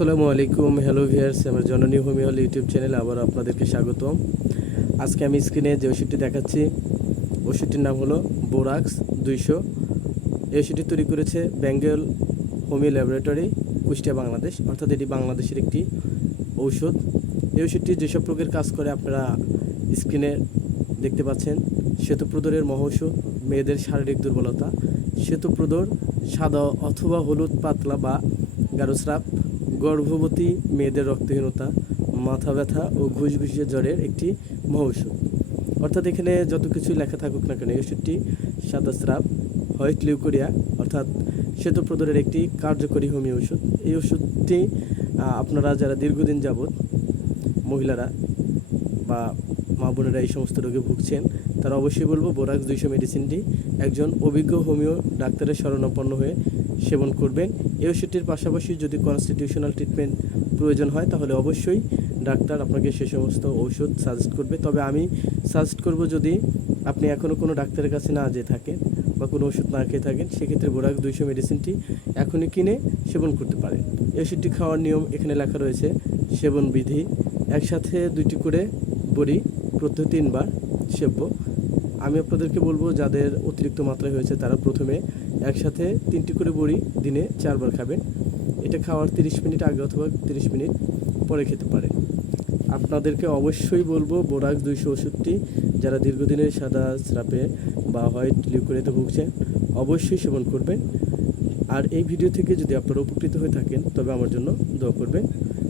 আসসালামু আলাইকুম, hello viewers, আমার জননী হোমিও হল ইউটিউব চ্যানেলে আবার আপনাদেরকে স্বাগতম। আজকে আমি স্ক্রিনে যে ওষুধটি দেখাচ্ছি, ওষুধটির নাম হলো বোরাক্স 200। এই ওষুধটি তৈরি করেছে বেঙ্গল হোমিও ল্যাবরেটরি, কুষ্টিয়া, বাংলাদেশ। অর্থাৎ এটি বাংলাদেশের একটি ঔষধ। এই ওষুধটি যেসব রোগের কাজ করে আপনারা স্ক্রিনে দেখতে পাচ্ছেন। শ্বেতপ্রদরের মহৌষধ, মেয়েদের শারীরিক দুর্বলতা, শ্বেতপ্রদর সাদা অথবা হলুদ পাতলা বা গাঢ়স্রাব, গর্ভবতী মেয়েদের রক্তহীনতা, মাথা ব্যথা ও ঘুষঘুষিয়ে জ্বরের একটি মহৌষধ। অর্থাৎ এখানে যত কিছু লেখা থাকুক না কেন, এই ওষুধটি সাদা স্রাব, হোয়াইট লিউকোরিয়া অর্থাৎ শ্বেতপ্রদরের একটি কার্যকরী হোমিও ওষুধ। এই ওষুধটি আপনারা যারা দীর্ঘদিন যাবৎ মহিলারা বা মা বোনেরা এই সমস্ত রোগে ভুগছেন, তারা অবশ্যই বলবো বোরাক্স 200 মেডিসিনটি একজন অভিজ্ঞ হোমিও ডাক্তারের শরণাপন্ন হয়ে সেবন করবেন। এই ওষুধটির পাশাপাশি যদি কনস্টিটিউশনাল ট্রিটমেন্ট প্রয়োজন হয়, তাহলে অবশ্যই ডাক্তার আপনাকে সে সমস্ত ঔষধ সাজেস্ট করবে। তবে আমি সাজেস্ট করব, যদি আপনি এখনও কোনো ডাক্তারের কাছে না যেয়ে থাকেন বা কোনো ওষুধ না খেয়ে থাকেন, সেক্ষেত্রে বোরাক্স 200 মেডিসিনটি এখনই কিনে সেবন করতে পারেন। এই ওষুধটি খাওয়ার নিয়ম এখানে লেখা রয়েছে। সেবন বিধি: একসাথে 2টি করে বড়ি প্রত্যহ 3 বার সেব্য। আমি আপনাদেরকে বলবো, যাদের অতিরিক্ত মাত্রায় হয়েছে তারা প্রথমে একসাথে 3টি করে বড়ি দিনে 4 বার খাবেন। এটা খাওয়ার 30 মিনিট আগে অথবা 30 মিনিট পরে খেতে পারেন। আপনাদেরকে অবশ্যই বলবো, বোরাক্স 200 ওষুধটি যারা দীর্ঘদিনের সাদা স্রাপে বা হোয়াইট লিউকোরিয়াতে ভুগছেন, অবশ্যই সেবন করবেন। আর এই ভিডিও থেকে যদি আপনারা উপকৃত হয়ে থাকেন, তবে আমার জন্য দোয়া করবেন।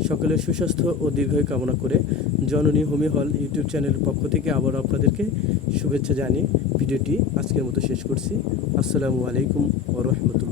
সকলের সুস্বাস্থ্য ও দীর্ঘায়ু কামনা করে জননী হোমিও হল ইউটিউব চ্যানেলের পক্ষ থেকে আবারও আপনাদেরকে শুভেচ্ছা জানিয়ে ভিডিওটি আজকের মতো শেষ করছি। আসসালামু আলাইকুম ওয়া রাহমাতুল্লাহ।